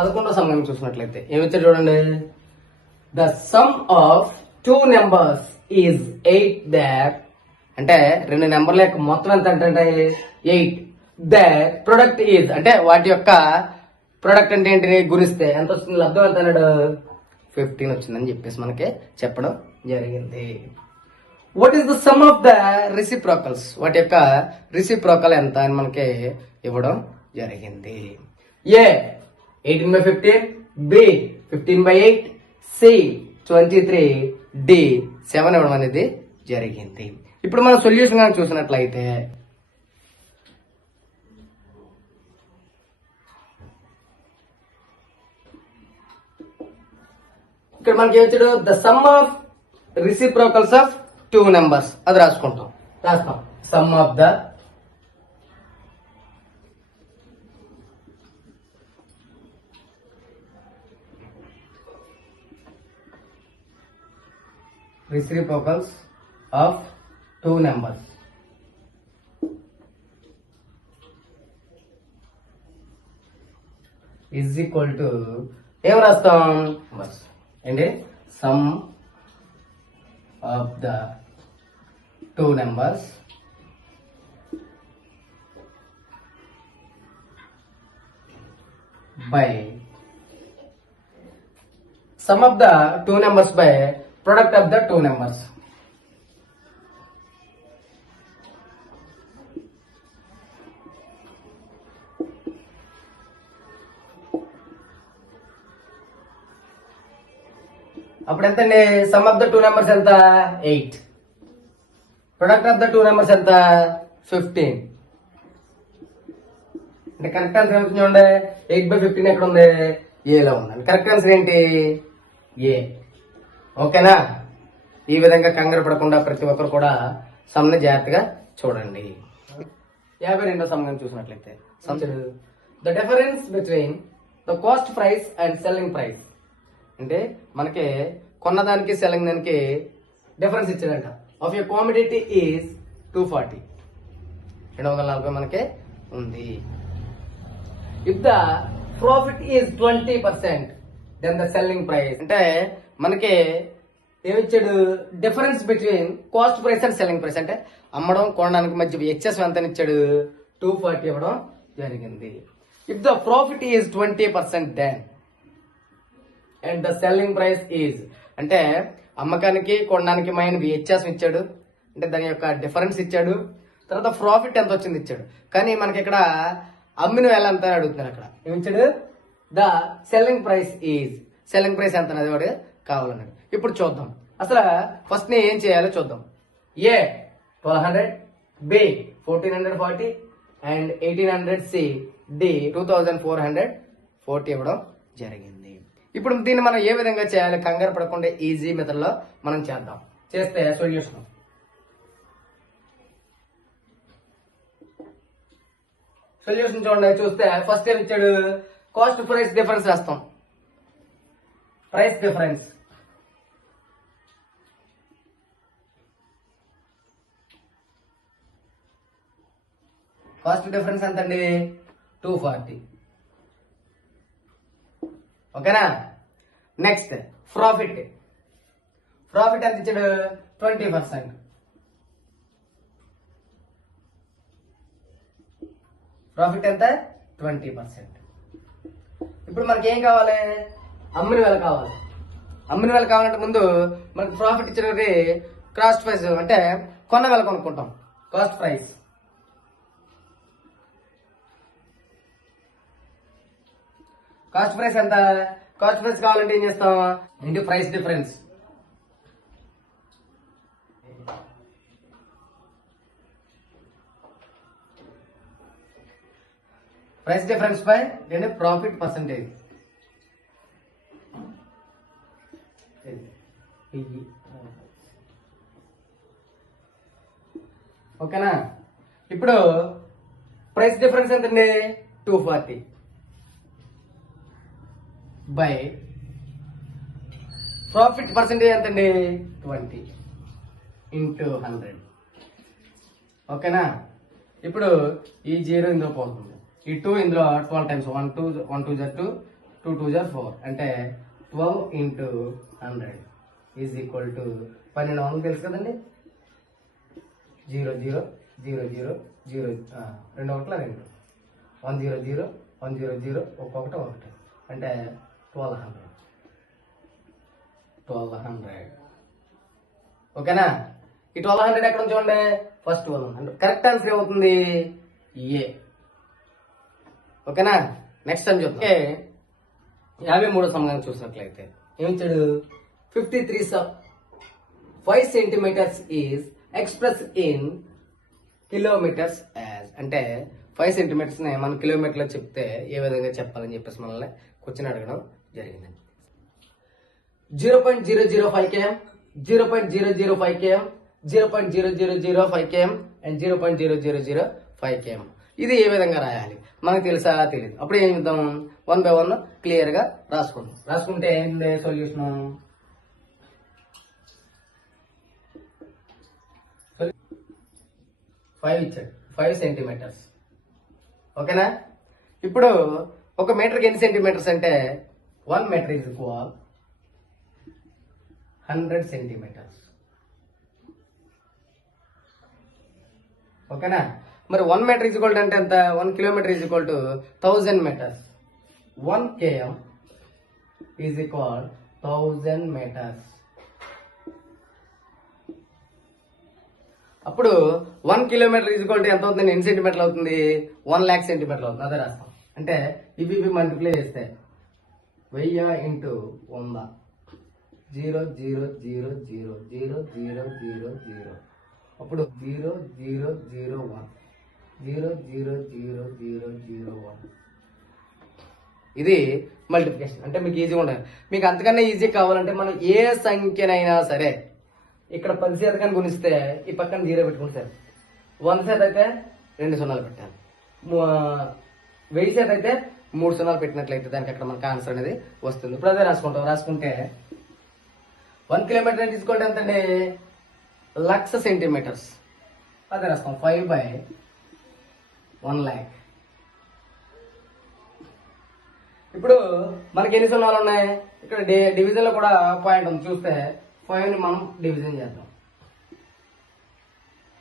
పదకొండో సమయం చూసినట్లయితే. ఏమిచ్చారు చూడండి? The sum of two numbers is eight that అంటే రెండు నెంబర్ల యొక్క మొత్తం ఎంత అంటే ఎయిట్ ద ప్రొడక్ట్ ఈజ్ అంటే వాటి యొక్క ప్రొడక్ట్ అంటే ఏంటి గురిస్తే ఎంత వస్తుంది? లబ్ధం ఎంత అన్నాడు? ఫిఫ్టీన్ వచ్చిందని చెప్పేసి మనకి చెప్పడం జరిగింది. What is the sum of the reciprocals వాటి యొక్క రిసిప్రోకల్ ఎంత అని మనకి ఇవ్వడం జరిగింది. A eighteen by fifteen B fifteen by eight C twenty three D seven ఇవ్వడం అనేది జరిగింది. ఇప్పుడు మనం సొల్యూషన్ కానీ చూసినట్లయితే ఇక్కడ మనకి వచ్చాడు? The sum of reciprocals of two numbers అది రాసుకుంటాం. రాస్తాం. Sum of the reciprocals of two numbers. is equal to ఏం రాస్తాం ఏంటి sum of the two numbers by sum of the two numbers by product of the two numbers అప్పుడు ఎంత అండి sum of the two numbers ఎంత? Eight product of the two numbers ఎంత? Fifteen అంటే correct answer ఎంత చూడండి? Eight by fifteen ఎక్కడ ఉంది ఏలో ఉందండి. కరెక్ట్ ఆన్సర్ ఏంటి? ఏ ఓకేనా? ఈ విధంగా కంగారు పడకుండా ప్రతి ఒక్కరు కూడా సమ్ని జాగ్రత్తగా చూడండి. యాభై రెండో సమయం చూసినట్లయితే the difference between the cost price and selling price అంటే మనకి కొన్నదానికి సెల్లింగ్ దానికి difference ఇచ్చాడంట of your commodity is two forty రెండు వందల నలభై మనకి ఉంది. If the profit is twenty percent then the selling price అంటే మనకి ఏమిచ్చాడు? Difference between cost price and selling price అంటే అమ్మడం కొనడానికి మధ్య ఎక్సెస్ ఎంత ఇచ్చాడు? టూ ఫార్టీ ఇవ్వడం జరిగింది. If the profit is twenty percent then and the selling price is అంటే అమ్మకానికి కొనడానికి మైన వ్యత్యాసం ఇచ్చాడు. అంటే దాని యొక్క డిఫరెన్స్ ఇచ్చాడు. తర్వాత ప్రాఫిట్ ఎంత వచ్చింది ఇచ్చాడు. కానీ మనకి ఇక్కడ అమ్మిన వేళ ఎంత అడుగుతున్నారు అక్కడ. ఏమిచ్చాడు? The selling price is selling price ఎంత అనేది వాడు కావాలన్నాడు. ఇప్పుడు చూద్దాం. అసలు ఫస్ట్ నేను ఏం చేయాలో చూద్దాం. A twelve hundred B fourteen hundred forty and eighteen hundred C D two thousand four hundred forty ఇవ్వడం జరిగింది. ఇప్పుడు దీన్ని మనం ఏ విధంగా చేయాలి? కంగారు పడకుండా ఈజీ మెథడ్లో మనం చేద్దాం. చేస్తే సొల్యూషన్ సొల్యూషన్ చూడండి చూస్తే ఫస్ట్ ఏం ఇచ్చాడు? కాస్ట్ ప్రైస్ డిఫరెన్స్ రాస్తాం. ప్రైస్ డిఫరెన్స్ ఫస్ట్ డిఫరెన్స్ ఎంత అండి టూ ఫార్టీ ఓకేనా? నెక్స్ట్ ప్రాఫిట్ ప్రాఫిట్ ఎంత ఇచ్చాడు? ట్వంటీ పర్సెంట్ ప్రాఫిట్ ఎంత? ట్వంటీ పర్సెంట్ ఇప్పుడు మనకి ఏం కావాలి? అమ్మిన వేల కావాలి. అమ్మిన వేల కావాలంటే ముందు మనకు ప్రాఫిట్ ఇచ్చినది కాస్ట్ ప్రైస్ అంటే కొన్న వేల కొనుక్కుంటాం. కాస్ట్ ప్రైస్ కాస్ట్ ప్రైస్ ఎంత? కాస్ట్ ప్రైస్ కావాలంటే ఏం చేస్తాం? ఇంటి ప్రైస్ డిఫరెన్స్. ప్రైస్ డిఫరెన్స్ పై నేను ప్రాఫిట్ పర్సంటేజ్. ఓకేనా? ఇప్పుడు ప్రైస్ డిఫరెన్స్ ఎంతండి? Two forty. By. Profit percentage ఎంతండి? ట్వంటీ. Into hundred. ఓకేనా? ఇప్పుడు ఈ జీరో ఇందులో పోతుంది. ఈ టూ ఇందులో twelve times one two one two జర్ two two two జర్ ఫోర్. అంటే twelve into hundred is equal to పన్నెండు వందలు తెలుసు కదండి? Zero zero zero zero zero రెండు ఒకట్ల రెండు. One zero zero one zero zero ఒక్కొక్కటి ఒకటి. అంటే ట్వెల్వ్ హండ్రెడ్. ట్వెల్వ్ హండ్రెడ్ ఓకేనా? ఈ ట్వెల్వ్ హండ్రెడ్ ఎక్కడ చూడండి? First twelve hundred. Correct answer ఏమవుతుంది? ఏ. ఓకేనా? నెక్స్ట్ టైం చూస్తే యాభై మూడో సమయాన్ని చూసినట్లయితే ఏం చెడు? Fifty three five centimetres is express in kilometres as. అంటే ఫైవ్ సెంటీమీటర్స్ని మనం కిలోమీటర్లో చెప్తే ఏ విధంగా చెప్పాలని చెప్పేసి మనల్ని కూర్చొని అడగడం జరిగింది zero point zero zero five KM zero point zero zero five KM zero point zero zero zero five KM and zero point zero zero zero five KM. ఇది ఏ విధంగా రాయాలి? మనకు తెలుసా? తెలియదు అప్పుడు ఏం చేద్దాం వన్ బై వన్ క్లియర్గా రాసుకుందాం. రాసుకుంటే ఏంది సొల్యూషన్? ఫైవ్ ఇచ్చాడు. Five centimetres. ఓకేనా? ఇప్పుడు ఒక మీటర్కి ఎన్ని సెంటీమీటర్స్ అంటే one metre is equal hundred centimetres ఓకేనా మరి వన్ మీటర్ ఈజ్ ఈక్వల్ అంటే ఎంత? One kilometre is equal to thousand metres one KM is equal thousand metres అప్పుడు one kilometre is equal to ఎంత అవుతుంది? ఎన్ని సెంటీమీటర్లు అవుతుంది? వన్ ల్యాక్ సెంటీమీటర్లు అవుతుంది. అదే రాస్తాం. అంటే ఇవి ఇవి మల్టిప్లై చేస్తే వెయ్యి ఇంటూ వంద zero zero zero zero zero zero zero zero అప్పుడు zero zero zero one zero zero zero zero zero one ఇది మల్టిప్లికేషన్ అంటే మీకు ఈజీగా ఉండాలి మీకు అంతకన్నా ఈజీ కావాలంటే మనం ఏ సంఖ్యనైనా సరే ఇక్కడ పది శాతకాన్ని గుణిస్తే ఈ పక్కన జీరో పెట్టుకుంటారు సరే వంద శాతం అయితే రెండు సున్నాలు పెట్టాలి వెయ్యి శాతం అయితే మూడు సున్నాలు పెట్టినట్లయితే దానికి అక్కడ మనకు ఆన్సర్ అనేది వస్తుంది. ఇప్పుడు అదే రాసుకుంటాం. రాసుకుంటే వన్ కిలోమీటర్ తీసుకోవడం ఎంతండి? లక్ష సెంటీమీటర్స్ అదే రాస్తాం ఫైవ్ బై వన్ ల్యాక్ ఇప్పుడు మనకి ఎన్ని సున్నాలు ఉన్నాయి? ఇక్కడ డివిజన్లో కూడా పాయింట్ ఉంది. చూస్తే ఫైవ్ని మనం డివిజన్ చేద్దాం.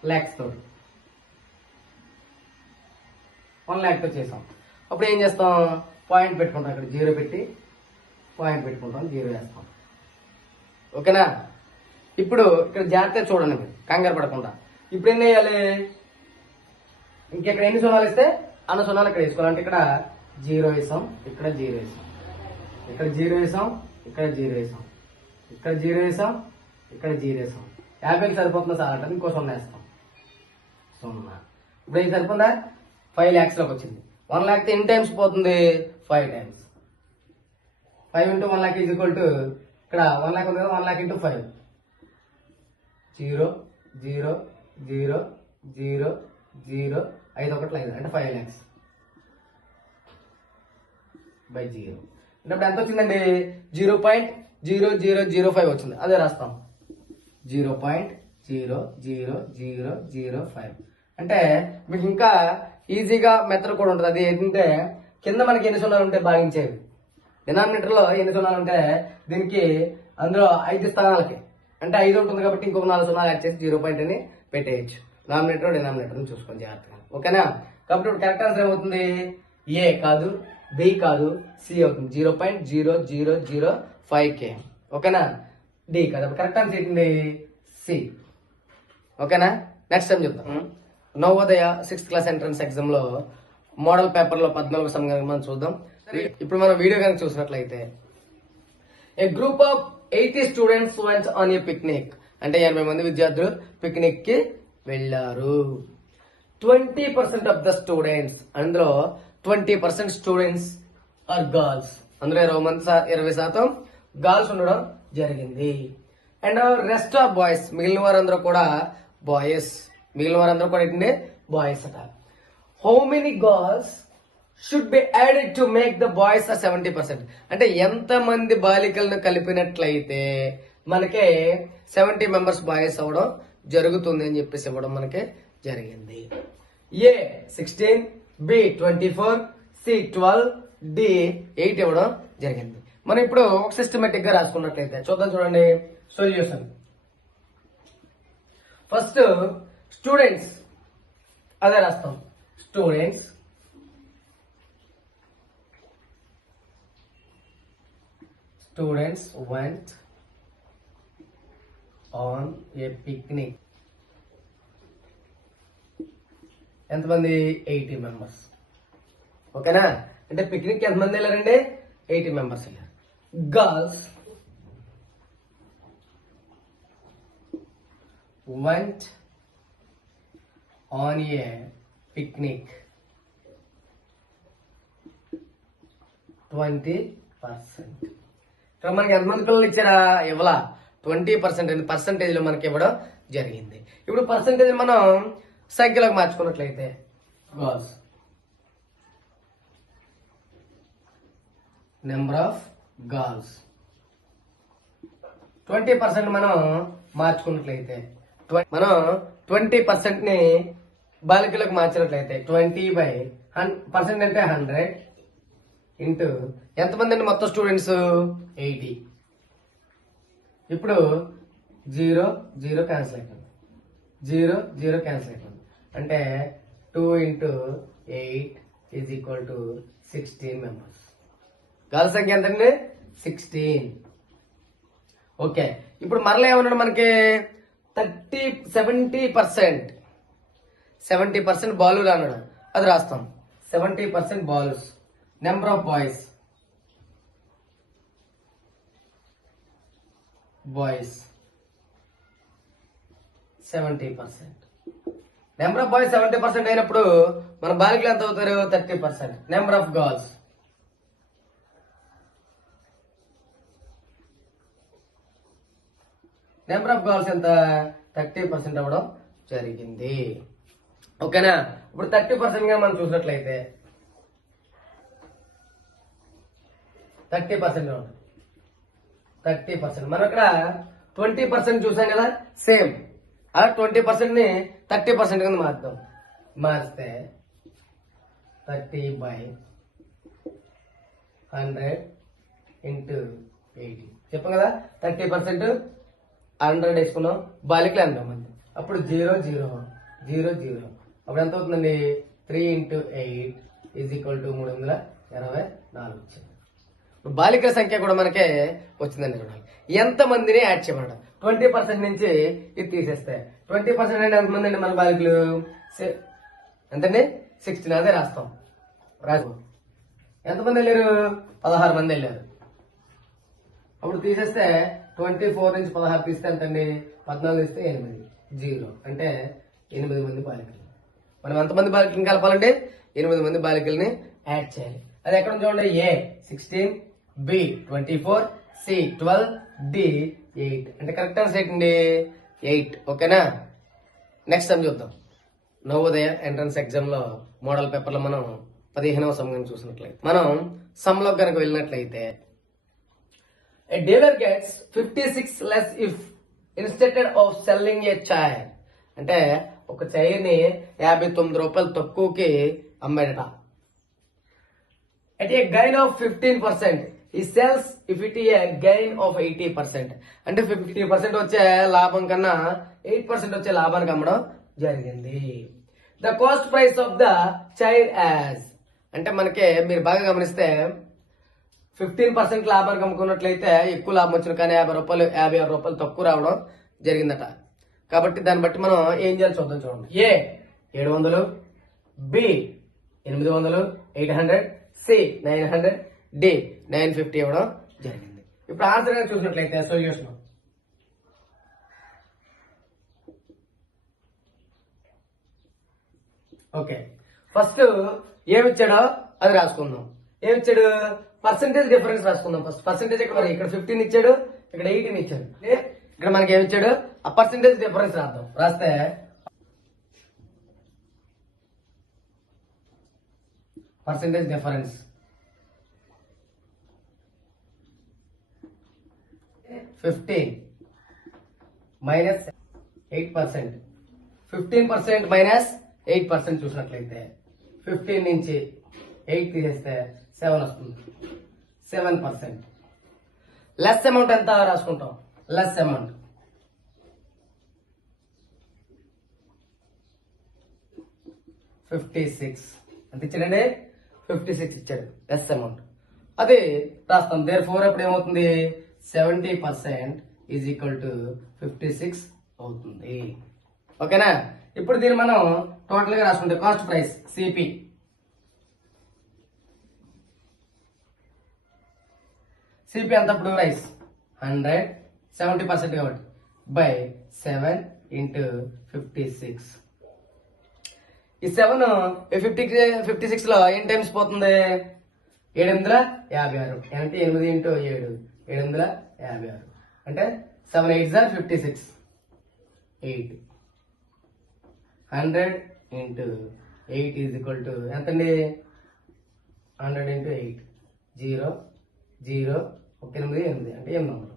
ల్యాక్స్ తోటి. వన్ ల్యాక్తో చేసాం. అప్పుడు ఏం చేస్తాం? పాయింట్ పెట్టుకుంటాం అక్కడ జీరో పెట్టి పాయింట్ పెట్టుకుంటాం జీరో వేస్తాం. ఓకేనా? ఇప్పుడు ఇక్కడ జాగ్రత్తగా చూడండి మీరు కంగారు పడకుండా. ఇప్పుడు ఏం చేయాలి? ఇంకెక్కడ ఎన్ని సున్నాలు ఇస్తే అన్న సున్నాలు ఇక్కడ వేసుకోవాలంటే ఇక్కడ జీరో వేసాం ఇక్కడ జీరో వేసాం. ఇక్కడ జీరో వేసాం ఇక్కడ జీరో వేసాం. ఇక్కడ జీరో వేసాం ఇక్కడ జీరో వేసాం. యాభైకి సరిపోతుందా సార్? అంటే ఇంకో సున్నా వేస్తాం. సున్నా ఇప్పుడు ఇది సరిపోతుందా? ఫైవ్ ల్యాక్స్లోకి వచ్చింది. వన్ ల్యాక్ ఎన్ని టైమ్స్ పోతుంది five times. Five into one lakh is equal to ఇక్కడ వన్ ల్యాక్ ఉంది కదా one lakh into five. Zero zero zero zero zero ఐదు ఒకట్లు ఐదు అంటే ఫైవ్ ల్యాక్స్ బై జీరో. అంటే ఇప్పుడు ఎంత వచ్చిందండి? Zero point zero zero zero five వచ్చింది. అదే రాస్తాం. Zero point zero zero zero zero five. అంటే మీకు ఇంకా ఈజీగా మెథడ్ కూడా ఉంటుంది. అది ఏంటంటే కింద మనకి ఎన్ని సున్నాలు ఉంటే భాగించేవి డినామినేటర్లో ఎన్ని సున్నాలు ఉంటే దీనికి అందులో ఐదు స్థానాలకి. అంటే ఐదు ఉంటుంది కాబట్టి ఇంకొక నాలుగు సున్నాలు యాడ్ చేసి జీరో పాయింట్ అని పెట్టేయచ్చు. నామినేటర్ డినామినేటర్ చూసుకొని జాగ్రత్తగా. ఓకేనా? కాబట్టి ఇప్పుడు కరెక్ట్ ఆన్సర్ ఏమవుతుంది? ఏ కాదు బి కాదు సి అవుతుంది. Zero point zero zero zero five K. ఓకేనా? డి కాదు. కరెక్ట్ ఆన్సర్ ఏంటండి? సి. ఓకేనా? నెక్స్ట్ టైం చెప్తాం నవోదయ సిక్స్త్ క్లాస్ ఎంట్రన్స్ ఎగ్జామ్లో మోడల్ పేపర్లో పద్నాలుగు సమయం మనం చూద్దాం. ఇప్పుడు మనం వీడియో కనుక చూసినట్లయితే a group of eighty students went on a picnic అంటే ఎనభై మంది విద్యార్థులు పిక్నిక్కి వెళ్ళారు. Twenty percent of the students అందులో twenty percent students are girls అందులో ఇరవై మంది ఇరవై శాతం గర్ల్స్ ఉండడం జరిగింది. అండ్ రెస్ట్ ఆఫ్ బాయ్స్ మిగిలిన వారందరూ కూడా బాయ్స్ మిగిలిన వారందరూ కూడా ఏంటంటే బాయ్స్ అట. How many girls should be added to make the boys seventy percent అంటే ఎంత మంది బాలికలను కలిపినట్లయితే మనకే సెవెంటీ మెంబర్స్ బాయ్స్ అవ్వడం జరుగుతుంది అని చెప్పేసి ఇవ్వడం మనకి జరిగింది. A sixteen B twenty four C twelve D eight ఇవ్వడం జరిగింది. మనం ఇప్పుడు ఒక సిస్టమేటిక్గా రాసుకున్నట్లయితే చూద్దాం చూడండి. సొల్యూషన్ ఫస్ట్ స్టూడెంట్స్ అదే రాస్తాం students students went on a picnic ఎంతమంది? ఎయిటీ మెంబర్స్ ఓకేనా అంటే పిక్నిక్ ఎంతమంది వెళ్ళారండి? ఎయిటీ మెంబర్స్ వెళ్ళారు. గర్ల్స్ went on a picnic. Twenty percent ఇక్కడ మనకి ఎంతమంది పిల్లలు ఇచ్చారా? ఇవ్వలా. ట్వంటీ పర్సెంట్ పర్సంటేజ్లో మనకి ఇవ్వడం జరిగింది. ఇప్పుడు పర్సంటేజ్ మనం సంఖ్యలోకి మార్చుకున్నట్లయితే. Girls number of girls twenty percent మనం మార్చుకున్నట్లయితే. మనం ట్వంటీ పర్సెంట్ని బాలికలకు మార్చినట్లయితే ట్వంటీ బై హన్ పర్సెంట్ అంటే హండ్రెడ్ ఇంటూ ఎంతమంది అండి మొత్తం స్టూడెంట్స్? ఎయిటీ. ఇప్పుడు జీరో జీరో క్యాన్సిల్ అయిపోయింది. జీరో జీరో క్యాన్సిల్ అయిపోయింది. అంటే two into eight is equal to sixteen members. Girl సంఖ్య ఎంతండి? సిక్స్టీన్. ఓకే. ఇప్పుడు మరలా ఏమన్నాడు మనకి? Thirty seventy percent. Seventy percent బాలులు అన్నాడు. అది రాస్తాం. Seventy percent balls. Number of boys boys seventy percent. Number of boys seventy percent అయినప్పుడు మన బాలికలు ఎంత అవుతారు? Thirty percent. Number of girls number of girls ఎంత? థర్టీ పర్సెంట్ అవ్వడం జరిగింది. ఓకేనా? ఇప్పుడు థర్టీ పర్సెంట్గా మనం చూసినట్లయితే థర్టీ పర్సెంట్ థర్టీ పర్సెంట్. మనం ఇక్కడ ట్వంటీ పర్సెంట్ చూసాం కదా సేమ్. ఆ ట్వంటీ పర్సెంట్ని థర్టీ పర్సెంట్ కింద మారుతాం మారిస్తే thirty by hundred into eighty. చెప్పాం కదా థర్టీ పర్సెంట్ హండ్రెడ్ వేసుకున్నాం బాలికలు అంటాం అప్పుడు జీరో జీరో జీరో జీరో. అప్పుడు ఎంత అవుతుందండి? Three into eight is equal to మూడు వందల ఇరవై నాలుగు. వచ్చింది ఇప్పుడు బాలికల సంఖ్య కూడా మనకే వచ్చిందండి చూడాలి ఎంత మందిని యాడ్ చేయమన్నాడు ట్వంటీ పర్సెంట్ నుంచి ఇది తీసేస్తే. ట్వంటీ పర్సెంట్ అంటే ఎంతమంది అండి మన బాలికలు? ఎంతండి? సిక్స్టీన్ అదే రాస్తాం. రాజు ఎంతమంది వెళ్ళారు? పదహారు మంది వెళ్ళారు. అప్పుడు తీసేస్తే ట్వంటీ ఫోర్ నుంచి పదహారు తీస్తే ఎంతండి? పద్నాలుగు తీస్తే ఎనిమిది. జీరో. అంటే ఎనిమిది మంది బాలికలు. మనం ఎంతమంది బాలికలను కలపాలంటే ఎనిమిది మంది బాలికల్ని యాడ్ చేయాలి. అది ఎక్కడ చూడండి? A sixteen B twenty four C twelve D eight అంటే కరెక్ట్ ఆన్సర్ ఏంటండి? ఎయిట్ ఓకేనా నెక్స్ట్ టైం చూద్దాం. నవోదయ ఎంట్రన్స్ ఎగ్జామ్లో మోడల్ పేపర్లో మనం పదిహేనవ సమయం చూసినట్లయితే మనం సమ్లో కనుక వెళ్ళినట్లయితే A dealer gets 56 less if instead of selling a chair. అంటే ఒక చైర్ని యాభై తొమ్మిది రూపాయలు తక్కువకి అమ్మాడట. At a gain of fifteen percent ఈ sales if it a gain of eighty percent అంటే ఫిఫ్టీ పర్సెంట్ వచ్చే లాభం కన్నా ఎయిట్ పర్సెంట్ వచ్చే లాభానికి అమ్మడం జరిగింది. The cost price of the chair as అంటే మనకి మీరు బాగా గమనిస్తే ఫిఫ్టీన్ పర్సెంట్ లాభానికి అమ్ముకున్నట్లయితే ఎక్కువ లాభం వచ్చిన కానీ యాభై రూపాయలు యాభై ఆరు రూపాయలు తక్కువ రావడం జరిగిందట. కాబట్టి దాన్ని బట్టి మనం ఏం చేయాలి చూద్దాం చూడండి. ఏ? ఏడు వందలు బి? ఎనిమిది వందలు eight hundred. C? Nine hundred. D? Nine fifty ఇవ్వడం జరిగింది. ఇప్పుడు ఆన్సర్ కనుక చూసినట్లయితే సొల్యూషన్ ఓకే. ఫస్ట్ ఏమిచ్చాడో అది రాసుకుందాం. ఏమిచ్చాడు పర్సంటేజ్ డిఫరెన్స్ రాసుకుందాం ఫస్ట్. పర్సంటేజ్ ఇక్కడ ఇక్కడ ఫిఫ్టీన్ ఇచ్చాడు ఇక్కడ ఎయిటీన్ ఇచ్చాడు? ఇక్కడ మనకి ఏమిచ్చాడు ఆ పర్సంటేజ్ డిఫరెన్స్ రాద్దాం. రాస్తే percentage difference fifteen minus eight percent fifteen percent minus eight percent చూసినట్లయితే ఫిఫ్టీన్ నుంచి ఎయిట్ తీసేస్తే సెవెన్ వస్తుంది. సెవెన్ పర్సెంట్ లెస్ అమౌంట్ ఎంత రాసుకుంటాం? Less amount fifty six. ఎంత ఇచ్చాడండి? ఫిఫ్టీ సిక్స్ ఇచ్చాడు. ఎస్ అమౌంట్ అదే రాస్తాం. దేర్ ఫోర్ అప్పుడు ఏమవుతుంది? Seventy percent is equal to fifty six అవుతుంది. ఓకేనా ఇప్పుడు దీన్ని మనం టోటల్గా రాసుకుంటే కాస్ట్ ప్రైస్ సిపి సిపి ఎంత అప్పుడు? ప్రైస్ హండ్రెడ్ సెవెంటీ పర్సెంట్ కాబట్టి by seven into fifty six ఈ సెవెన్ ఫిఫ్టీ ఫిఫ్టీ సిక్స్లో ఏం టైమ్స్ పోతుంది? ఏడు వందల యాభై ఆరు. అంటే ఎనిమిది ఇంటూ ఏడు ఏడు వందల యాభై ఆరు. అంటే seven eight jar fifty six eight hundred into eight is equal to ఎంతండి? Hundred into eight zero zero ఒక ఎనిమిది ఎనిమిది. అంటే ఎనిమిది వందలు.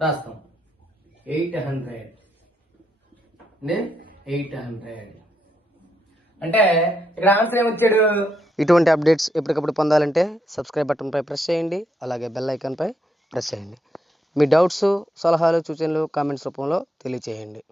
రాస్తాం. ఎయిట్ హండ్రెడ్ ఎయిట్ హండ్రెడ్ అంటే ఇక్కడ ఆన్సర్ ఏమొచ్చాడు ఇటువంటి అప్డేట్స్ ఎప్పటికప్పుడు పొందాలంటే సబ్స్క్రైబ్ బటన్పై ప్రెస్ చేయండి అలాగే బెల్ ఐకాన్పై ప్రెస్ చేయండి. మీ డౌట్స్ సలహాలు సూచనలు కామెంట్స్ రూపంలో తెలియచేయండి.